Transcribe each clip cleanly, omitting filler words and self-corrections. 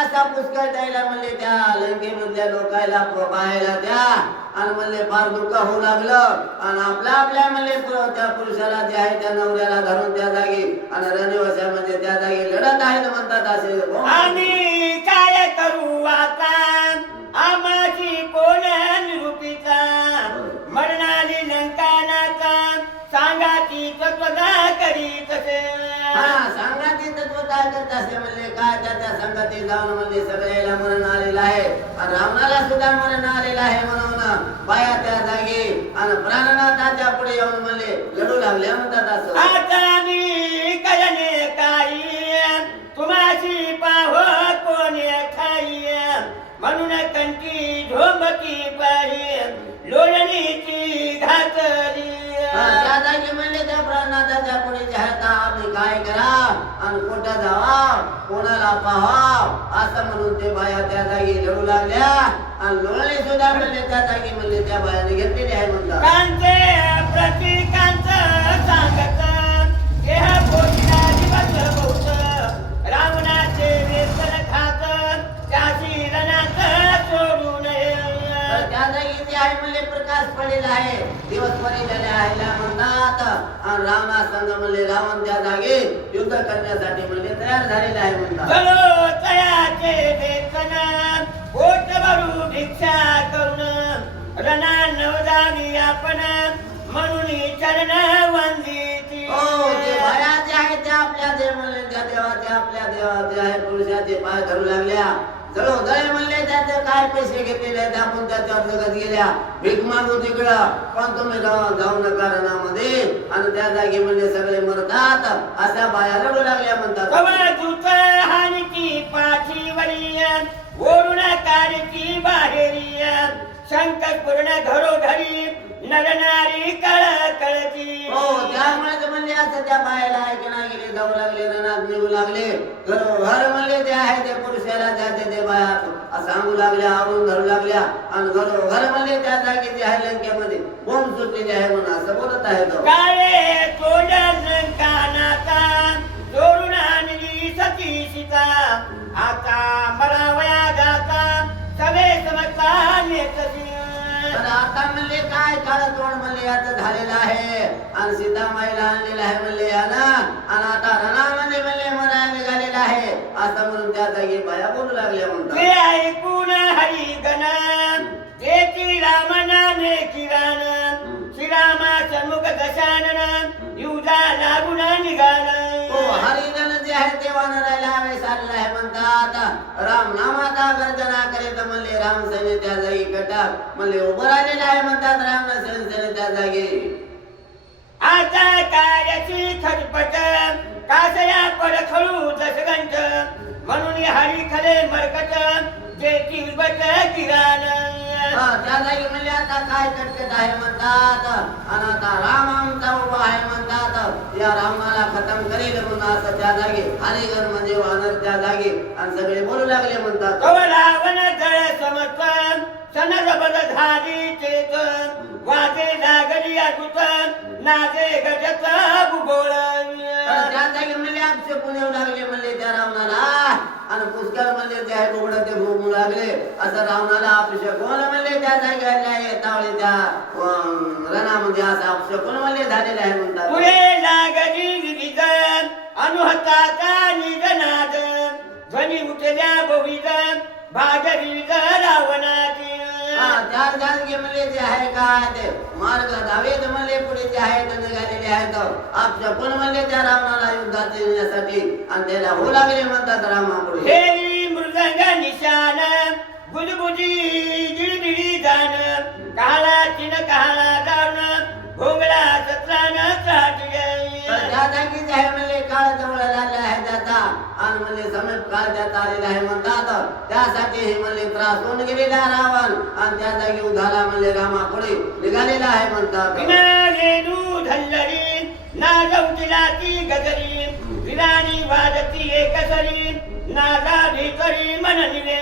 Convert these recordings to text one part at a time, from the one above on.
असा पुष्कळ द्यायला म्हणले त्या लंकेमधल्या लोकायला पाहायला द्या आणि म्हणले फार दुःख होऊ लागलं आणि आपल्या म्हणले त्या पुरुषाला जे आहे त्या नवऱ्याला धरून त्या जागी आणि रणवशामध्ये त्या जागी लढत आहेत म्हणतात असे आम्ही काय करू आता आमाची कोण निरूपिता मरणाली लंकानाचा सांगाची तत्वदा करीत असे सांगाती तत्वता करत असे म्हणले काय त्या संगती जाऊन म्हणले सगळ्याला मरण आलेलं आहे आणि रावणाला सुद्धा मरण आलेलं आहे म्हणून बाया त्या जागी आणि प्राणनाथाच्या पुढे येऊन म्हणले लढू लागले म्हणतात असं आता मी कळणे काही तुम्हाची पाह कोणी खाई म्हणून कंठी झोंबती पाही लोळणीची घातली त्या जागी म्हणले त्या प्राणनाथाच्या पुढे जे आहे आम्ही काय करा आणि कुठं जावा कोणाला पाहाव असं म्हणून ते बाया त्या जागी लढू लागल्या आणि लोळणी सुद्धा म्हणले त्या जागी म्हणले त्या बायाने घेतलेली आहे म्हणतात कांते प्रतीकांचं सांगत देह पोचला दिवस बहुत रावणाचे वेसन खात त्याची रणात सोडू नये त्या जागी जे आहे म्हणले प्रकाश पडलेला आहे दिवस पडलेले आहे म्हणतात आणि रावणा संघ म्हणले रावण त्या जागी युद्ध करण्यासाठी म्हणले तयार झालेले आहे म्हणतात चलो तयाचे वेसन पोट भरू भिक्षा करून रणा नवदावी आपण म्हणून चरण वंदिती हो ते बाया जे आहे त्या आपल्या देव म्हणले त्या देवाचे आपल्या देवाचे आहे पुरुषाचे पाय धरू लागल्या जळो जळे म्हणले त्याचे काय पैसे घेतलेले आहेत आपण त्याच्यावर जगत गेल्या भीक मागू तिकडं पण तुम्ही जाऊ नका रणामध्ये आणि त्या जागी म्हणले सगळे मरतात अशा बाया लढू लागल्या म्हणतात दूत हानीची पाठी वरी ओढून काढची बाहेरी शंकर पूर्ण घरोघरी नरनारी कळकळती हो त्यामुळे म्हणले असं त्या बायाला ऐकणा गेले जाऊ लागले रणात निघू लागले घर म्हणले ते आहे ते पुरुषाला जाते ते बाया सांगू लागल्या आवरून धरू लागल्या आणि घर म्हणले त्या जागी जे आहे लंकेमध्ये बोंब सुटलेली आहे म्हणून असं बोलत आहे तो काळे तोंड कानाचा जोडून आणली सती सीता आता मला वया जाता सगळे समजता नेतची आता म्हणले काय काळ तोंड म्हणले आता झालेलं आहे आणि सीतामाईला आणलेलं आहे म्हणले याना आणि आता रणामध्ये म्हणले मरा निघालेला आहे असं म्हणून त्या जागी बाया बोलू लागल्या म्हणतात ते ऐकून हरी गण तेची रामनाने किरण श्रीरामाचं मुख दशानन युजा लागून निघालं हो हरिजन जे आहे ते वानरायला आवेश आलेला आहे म्हणतात राम नामाचा गर्जना करीत म्हणले राम सैन्य त्या जागी कटाक म्हणले उभं राहिलेलं आहे म्हणतात राम सैन्य त्या जागी आता कार्याची खटपट कासया पडखळू दशगंठ म्हणून हरी खरे मरकट जे किलबट किराण त्या जागी म्हणले आता काय कटकट आहे म्हणतात आणि आता राम आमचा उभा आहे म्हणतात या रामाला खतम करेल म्हणून असं त्या जागी हरिगण म्हणजे वानर त्या जागी आणि सगळे बोलू लागले म्हणतात रावण जळ समर्पण सनजबद झाली चेतन वाजे लागली अगुतन नाजे गजत भूगोळ त्या जागी म्हणले आमचे पुणे लागले म्हणले त्या रावणाला आणि पुष्कळ म्हणले ते आहे उघडं ते भूमू लागले असं रावणाला अपशकुन म्हणले त्या जागी आले तावळे त्या रणामध्ये असं अपशकुन म्हणले झालेले आहे म्हणतात पुढे लागली विविधन अनुहताचा निधनाद ध्वनी उठल्या बहुविधन भागविध रावणाची त्या जागी म्हणले जे आहे काय ते मार्ग दावेद म्हणले पुढे जे आहेत निघालेले आहेत अपशकुन म्हणले त्या रावणाला युद्धात येण्यासाठी आणि त्याला होऊ लागले म्हणतात रामापुढे हेरी मृदंग निशान बुजबुजी गिळगिळी जाण काला चिन काला जाण भोगला सत्रान त्या जागी जे आहे म्हणले काळ जवळ आलेला आहे त्याचा आणि म्हणले समीप काळ त्याचा आलेला आहे म्हणतात त्यासाठी हे म्हणले त्रास होऊन गेलेला रावण आणि त्या जागी उधाला म्हणले रामापुढे निघालेला आहे म्हणतात रेणू धल्लरी नाजवतीला ती गजरी विराणी वाजती एकसरी नादा भीतरी मननिले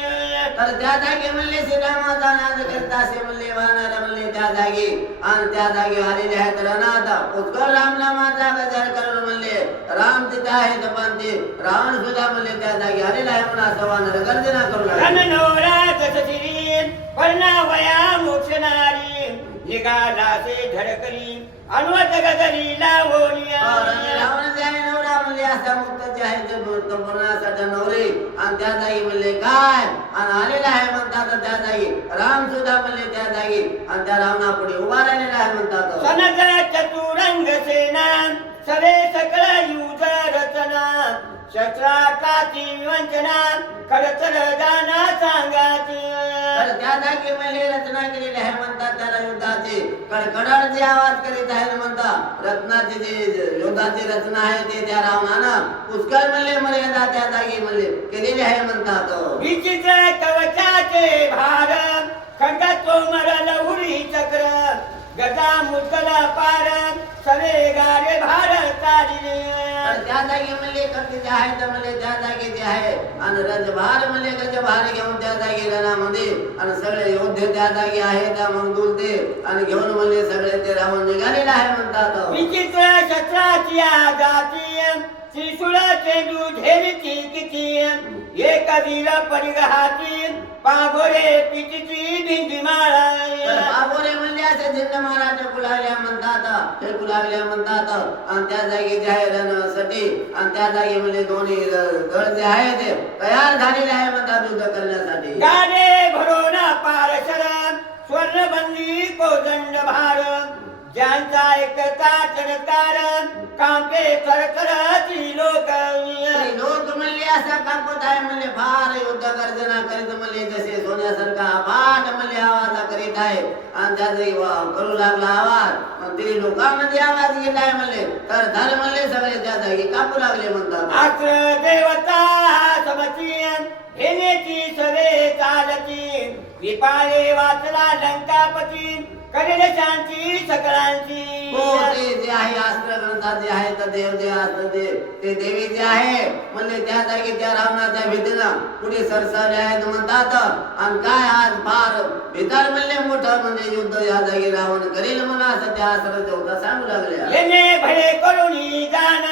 तर त्या जागी म्हणले श्रीरामाचा नाद करता असे म्हणले वाहनाला म्हणले त्या जागी आणि त्या जागी आलेले आहेत रणात उत्कळ राम नामाचा गजर करून म्हणले राम तिथे आहेत पण ते रावण सुद्धा म्हणले त्या जागी आलेला आहे म्हणा सवान गर्जना करू लागले रणनोरा जसशिरी वर्णावया मोक्षणारी निघाला से धडकली अनुवत गजरी लावोनिया रावण जे आहे नवरा म्हणले असा मुक्त जे आहे ते बोलण्यासाठी नवरे आणि त्या जागी म्हणले काय आणि आलेला आहे म्हणतात त्या जागी राम सुद्धा म्हणले त्या जागी आणि त्या रावणापुढे उभा राहिलेला आहे म्हणतात सनग चतुरंग सेना सवे सकळ युध रचना शस्त्राची वंचना खडतर जाना सांगाती तर त्या जागी म्हणले रचना केलेली आहे म्हणतात त्याला युद्धाची कडकडाट जे आवाज करीत आहे म्हणतात रत्नाची जी युद्धाची रचना आहे ते त्या रावणानं पुष्कळ म्हणले मर्यादा त्या जागी म्हणले केलेली आहे म्हणतात विचित्र कवचाचे भार खंड तोमर लहुरी चक्र गदा मुद्गला पार सवे गारे भार चालिले त्या जागी म्हणले कटी जे आहे तर म्हणले त्या जागी जे आहे आणि रजभार म्हणले गजभार घेऊन त्या जागी रणामध्ये आणि सगळे योद्धे त्या जागी आहे त्या मंगुल ते आणि घेऊन म्हणले सगळे ते रावण निघालेला आहे म्हणतात विचित्र शस्त्राची आजाती त्रिशूळ चेंडू झेलची किती एक वीर परिघाती पागोरे पिटीची भिंडी माळा बाबोरे म्हणले असे झेंडे मारा टेकू लागल्या म्हणतात आणि त्या जागी जे आहे रणसाठी आणि त्या जागी म्हणजे दोन्ही दळ जे आहे ते तयार झालेले आहे म्हणतात युद्ध करण्यासाठी गाणे भरून पारशर स्वर्णबंदी कोदंड भार ज्यांचा एकता चढकार कांपे थरथरची लोक लोक म्हणले असा कापत आहे म्हणले फार युद्ध गर्जना करीत म्हणले जसे सोन्यासारखा फाट म्हणले आवाज करीत आहे आणि त्या जागी करू लागला आवाज मग ते लोकांमध्ये आवाज गेलाय म्हणले तर झाले म्हणले सगळे त्या जागी कापू लागले म्हणतात आत्र देवता समती हेनेची सवे चालती विपाळे वाचला लंकापती करेल शांती सकळांची हो ते जे आहे अस्त्र ग्रंथात जे आहे तर देव जे असतं ते देवी जे आहे म्हणले त्या जागी त्या रावणाच्या भीतीनं पुढे सरसावले आहेत म्हणतात आणि काय आज फार भीतर म्हणले मोठं म्हणजे युद्ध या जागी रावण करेल म्हणा असं त्या अस्त्र देवता सांगू लागले येणे भळे करुणी जाण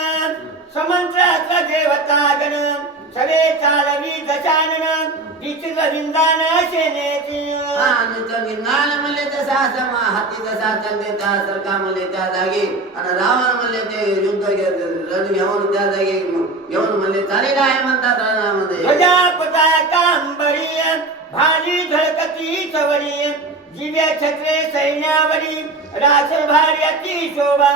समंत्राचा देवता गण सवे चालवी दशानन विचित्र विंदान सेनेची आणि त्या निंदान म्हणले तसं असं हाती जसा चालते त्यासारखा म्हणले त्या जागी आणि रावण म्हणले ते युद्ध रण घेऊन त्या जागी घेऊन म्हणले चालेला आहे म्हणतात रणामध्ये प्रजापता कांबरी भाली झळकती सवरी जिव्या छत्रे सैन्यावरी रासर भार्याची शोभा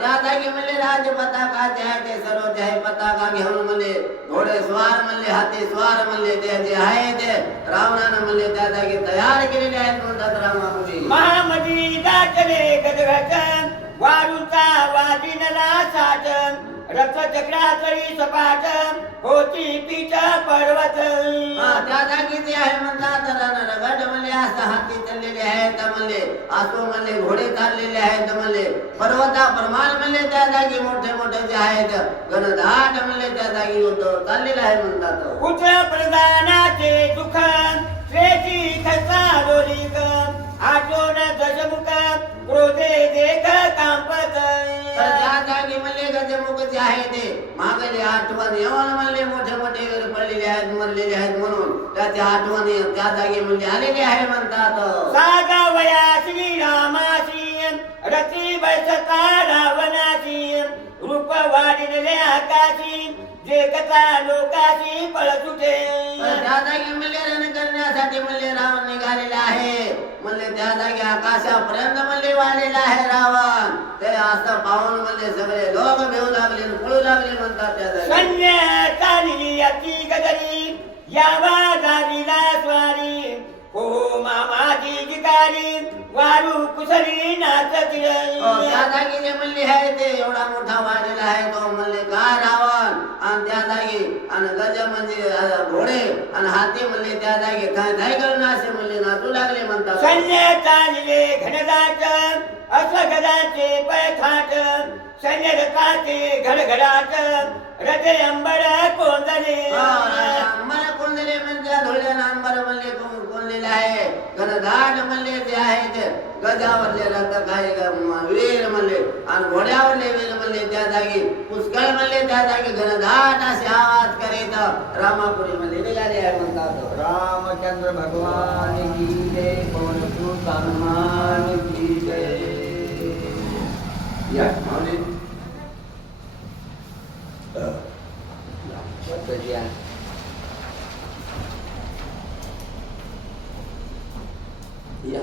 त्या जागी म्हणले राज पताका जे आहे ते सर्व जे आहे पताका घेऊन म्हणले घोडे स्वार म्हणले हाती स्वार म्हणले ते जे आहे ते रावणानं म्हणले त्या जागी तयार केलेले आहेत म्हणतात रामापुढे महामदी दाटले गदगद वारूचा वादिनला साठ रथ चक्राचरी सपाट होती पीठ पर्वत त्या जागी जे आहे म्हणतात रगड म्हणले असं हाती चाललेले आहेत म्हणले आसो म्हणले घोडे चाललेले आहेत म्हणले पर्वता प्रमाण म्हणले त्या जागी मोठे मोठे जे आहेत घनदाट म्हणले त्या जागी युद्ध चाललेलं आहे म्हणतात पुत्र प्रधानाचे दुःख श्रेची खसा रोलिक आठवण दशमुख क्रोधे देख कांपत त्या जागी म्हणले गजमुख जे आहे ते मागले आठवण येऊन म्हणले मोठे मोठे पडलेले आहेत म्हणलेले आहेत म्हणून त्याची आठवण त्या जागी म्हणले आलेली आहे म्हणतात सागा वया श्रीरामाची रती बसता रावणाची रूप वाढिले आकाशी जे कथा लोकाशी पळत उठे त्या जागी म्हणले रण करण्यासाठी म्हणले रावण निघालेला आहे म्हणले त्या जागी आकाशापर्यंत म्हणले वाढलेला आहे रावण ते असं पाहून म्हणले सगळे लोक भेऊ लागले पळू लागले म्हणतात त्या जागी सैन्य चालली अति गदरी यावा जावीला स्वारी हो मामाजी जिकारी वारू कुसरी नाचतील त्या जागी जे म्हणले आहे ते एवढा मोठा वाढलेला आहे तो म्हणले काय रावण आणि त्या जागी आणि गज म्हणजे घोडे आणि हाती म्हणले त्या जागी काय काय करून असे म्हणले नाचू लागले म्हणतात सैन्य चालले घनदाट असं गदाचे पैठाट सैन्य रथाचे घडघडाट रथे अंबर कोंदले अंबर कोंदले म्हणजे धुळ्यानं अंबर म्हणले कोंदलेले आहे घनदाट म्हणले जे आहे ते गजावरले रथ काय वेल म्हणले आणि घोड्यावरले वेल म्हणले त्या जागी पुष्कळ म्हणले त्या जागी घनदाट असे आवाज करीत रामापुरी मध्ये निघाले आहे म्हणतात. रामचंद्र भगवान की जय, पवन सुत हनुमान की जय. या माऊली या